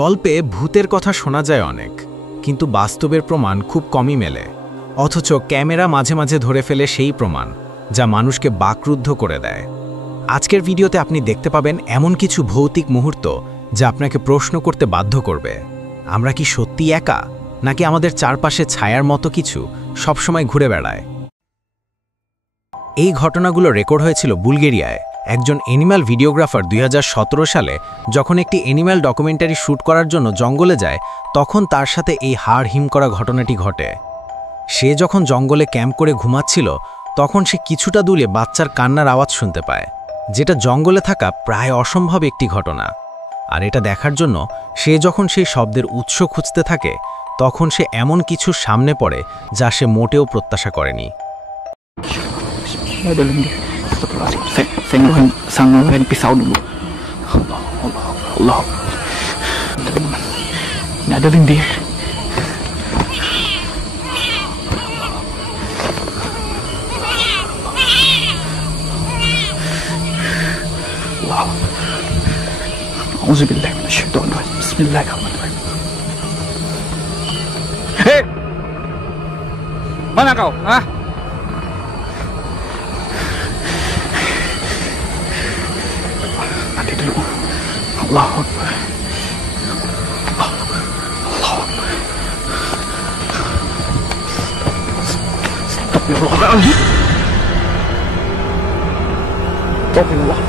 গল্পে ভূতের কথা শোনা যায় অনেক, কিন্তু বাস্তবের প্রমাণ খুব কমই মেলে। অথচ ক্যামেরা মাঝে মাঝে ধরে ফেলে সেই প্রমাণ, যা মানুষকে বাকরুদ্ধ করে দেয়। আজকের ভিডিওতে আপনি দেখতে পাবেন এমন কিছু ভৌতিক মুহূর্ত যা আপনাকে প্রশ্ন করতে বাধ্য করবে, আমরা কি সত্যি একা, নাকি আমাদের চারপাশে ছায়ার মতো কিছু সবসময় ঘুরে বেড়ায়। এই ঘটনাগুলো রেকর্ড হয়েছিল বুলগেরিয়ায়। একজন অ্যানিম্যাল ভিডিওগ্রাফার 2017 সালে যখন একটি অ্যানিম্যাল ডকুমেন্টারি শ্যুট করার জন্য জঙ্গলে যায়, তখন তার সাথে এই হাড় হিম করা ঘটনাটি ঘটে। সে যখন জঙ্গলে ক্যাম্প করে ঘুমাচ্ছিল, তখন সে কিছুটা দূরে বাচ্চার কান্নার আওয়াজ শুনতে পায়, যেটা জঙ্গলে থাকা প্রায় অসম্ভব একটি ঘটনা। আর এটা দেখার জন্য সে যখন সেই শব্দের উৎস খুঁজতে থাকে, তখন সে এমন কিছুর সামনে পড়ে যা সে মোটেও প্রত্যাশা করেনি। Saya ngeluarin pisau dulu. Allah. Ini ada lindir. Allah. Auzubillahi minasyaitonirrajim. Bismillahirrahmanirrahim. Hei! Mana kau? Hah? Nanti dulu. Allahu Akbar. Allahu Akbar. Astagfirullahaladzim. Astagfirullahaladzim.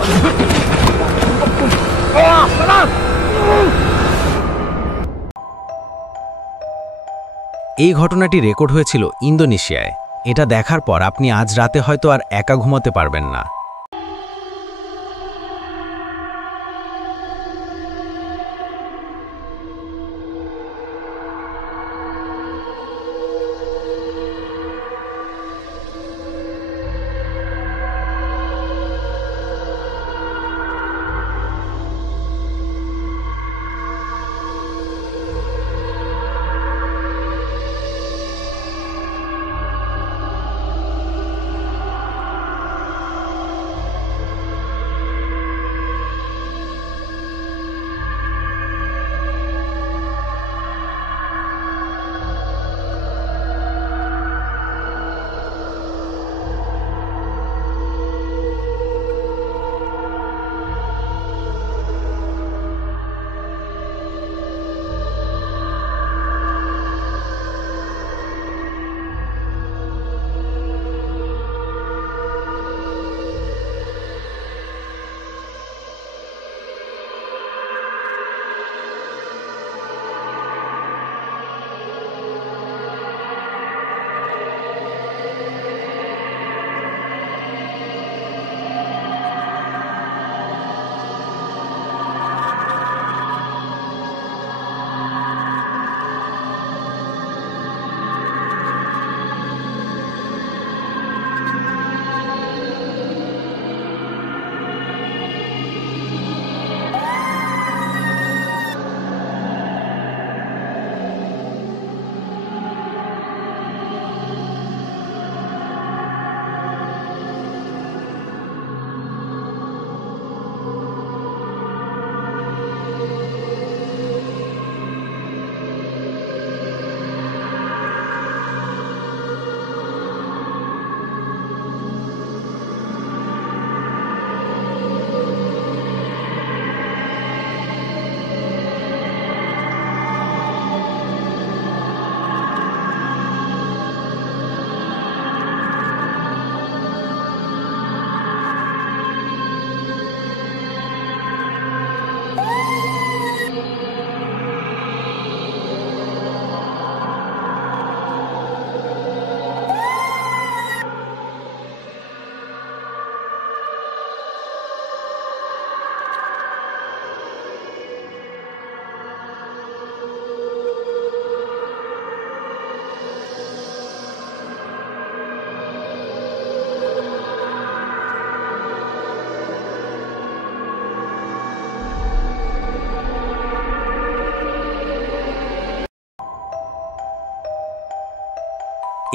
এই ঘটনাটি রেকর্ড হয়েছিল ইন্দোনেশিয়ায়। এটা দেখার পর আপনি আজ রাতে হয়তো আর একা ঘুমাতে পারবেন না।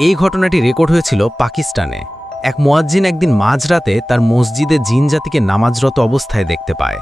এই ঘটনাটি রেকর্ড হয়েছিল পাকিস্তানে। এক মুয়াজ্জিন একদিন মাঝরাতে তার মসজিদে জিন জাতিকে নামাজরত অবস্থায় দেখতে পায়।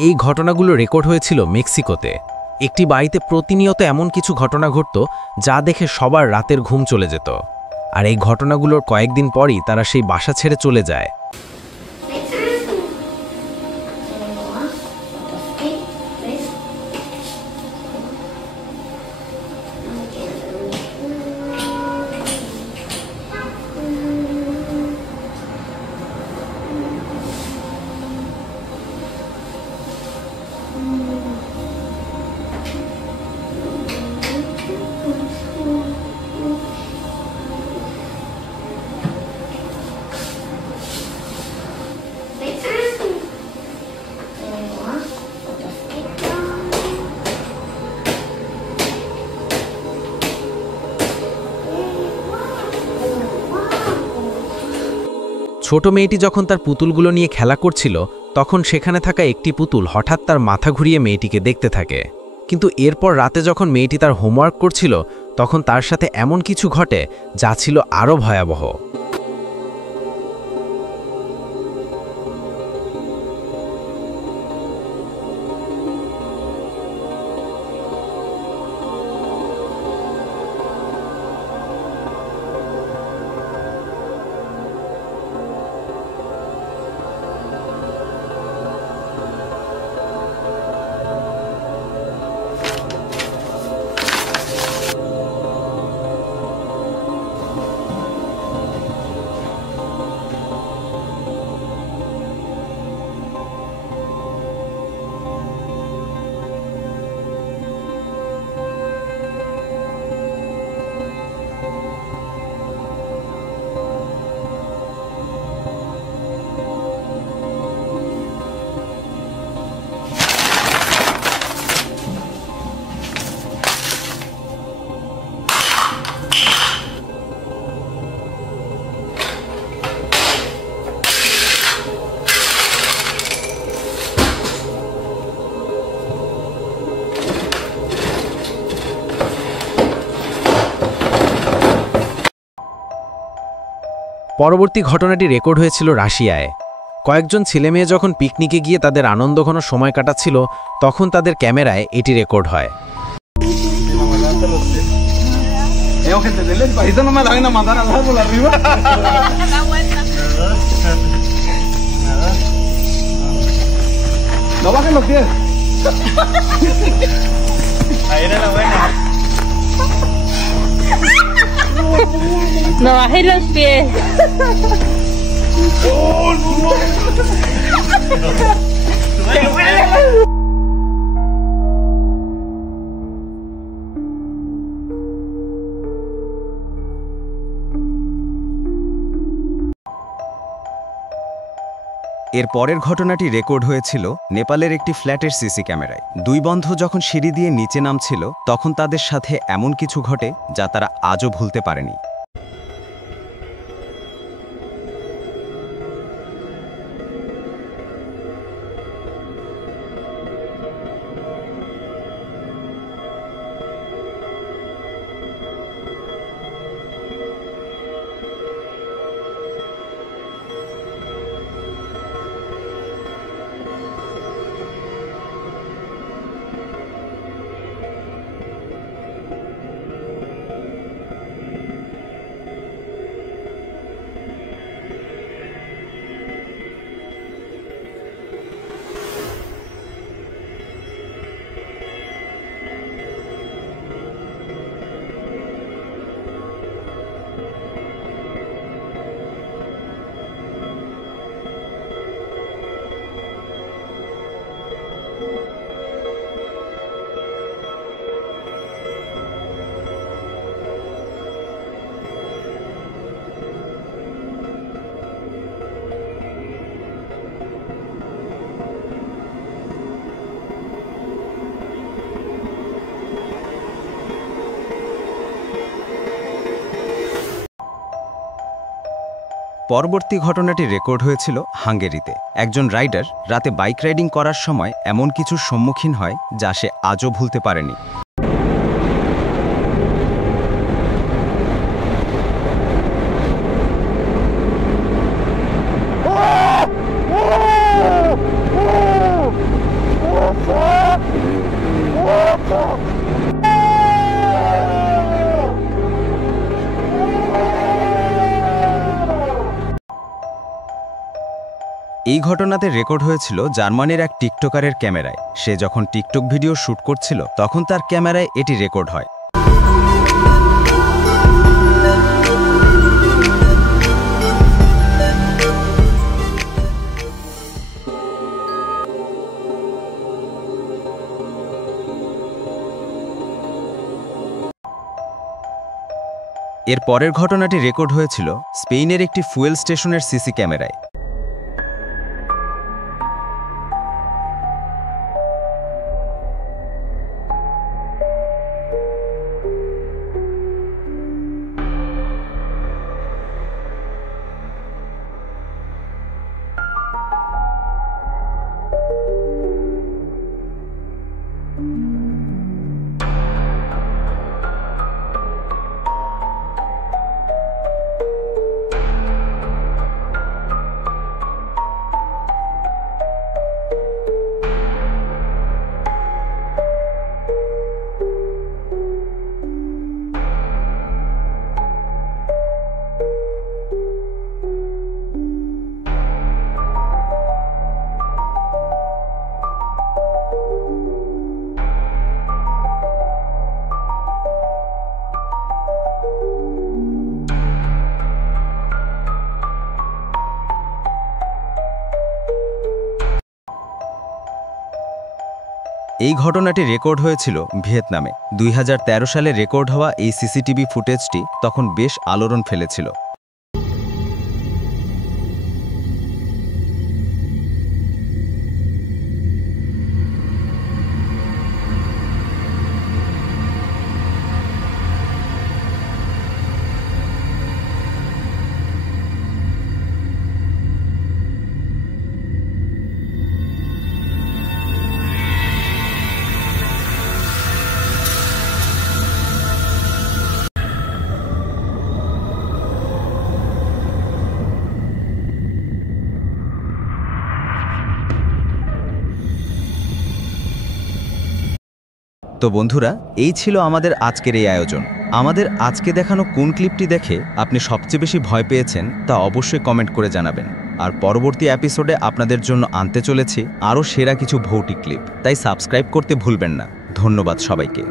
এই ঘটনাগুলো রেকর্ড হয়েছিল মেক্সিকোতে। একটি বাড়িতে প্রতিনিয়ত এমন কিছু ঘটনা ঘটত যা দেখে সবার রাতের ঘুম চলে যেত। আর এই ঘটনাগুলোর কয়েকদিন পরই তারা সেই বাসা ছেড়ে চলে যায়। ছোট মেয়েটি যখন তার পুতুলগুলো নিয়ে খেলা করছিল, তখন সেখানে থাকা একটি পুতুল হঠাৎ তার মাথা ঘুরিয়ে মেয়েটিকে দেখতে থাকে। কিন্তু এরপর রাতে যখন মেয়েটি তার হোমওয়ার্ক করছিল, তখন তার সাথে এমন কিছু ঘটে যা ছিল আরও ভয়াবহ। পরবর্তী ঘটনাটি রেকর্ড হয়েছিল রাশিয়ায়। কয়েকজন ছেলেমেয়ে যখন পিকনিকে গিয়ে তাদের আনন্দঘন সময় কাটাচ্ছিল, তখন তাদের ক্যামেরায় এটি রেকর্ড হয়। No bajes los pies. এর পরের ঘটনাটি রেকর্ড হয়েছিল নেপালের একটি ফ্ল্যাটের সিসি ক্যামেরায়। দুই বন্ধু যখন সিঁড়ি দিয়ে নিচে নামছিল, তখন তাদের সাথে এমন কিছু ঘটে যা তারা আজও ভুলতে পারেনি। পরবর্তী ঘটনাটি রেকর্ড হয়েছিল হাঙ্গেরিতে। একজন রাইডার রাতে বাইক রাইডিং করার সময় এমন কিছুর সম্মুখীন হয় যা সে আজও ভুলতে পারেনি। এই ঘটনাতে রেকর্ড হয়েছিল জার্মানির এক টিকটকারের ক্যামেরায়। সে যখন টিকটক ভিডিও শ্যুট করছিল তখন তার ক্যামেরায় এটি রেকর্ড হয়। এর পরের ঘটনাটি রেকর্ড হয়েছিল স্পেনের একটি ফুয়েল স্টেশনের সিসি ক্যামেরায়। এই ঘটনাটি রেকর্ড হয়েছিল ভিয়েতনামে। 2013 সালে রেকর্ড হওয়া এই সিসিটিভি ফুটেজটি তখন বেশ আলোড়ন ফেলেছিল। তো বন্ধুরা, এই ছিল আমাদের আজকের এই আয়োজন। আমাদের আজকে দেখানো কোন ক্লিপটি দেখে আপনি সবচেয়ে বেশি ভয় পেয়েছেন তা অবশ্যই কমেন্ট করে জানাবেন। আর পরবর্তী এপিসোডে আপনাদের জন্য আনতে চলেছি আরও সেরা কিছু ভৌতিক ক্লিপ, তাই সাবস্ক্রাইব করতে ভুলবেন না। ধন্যবাদ সবাইকে।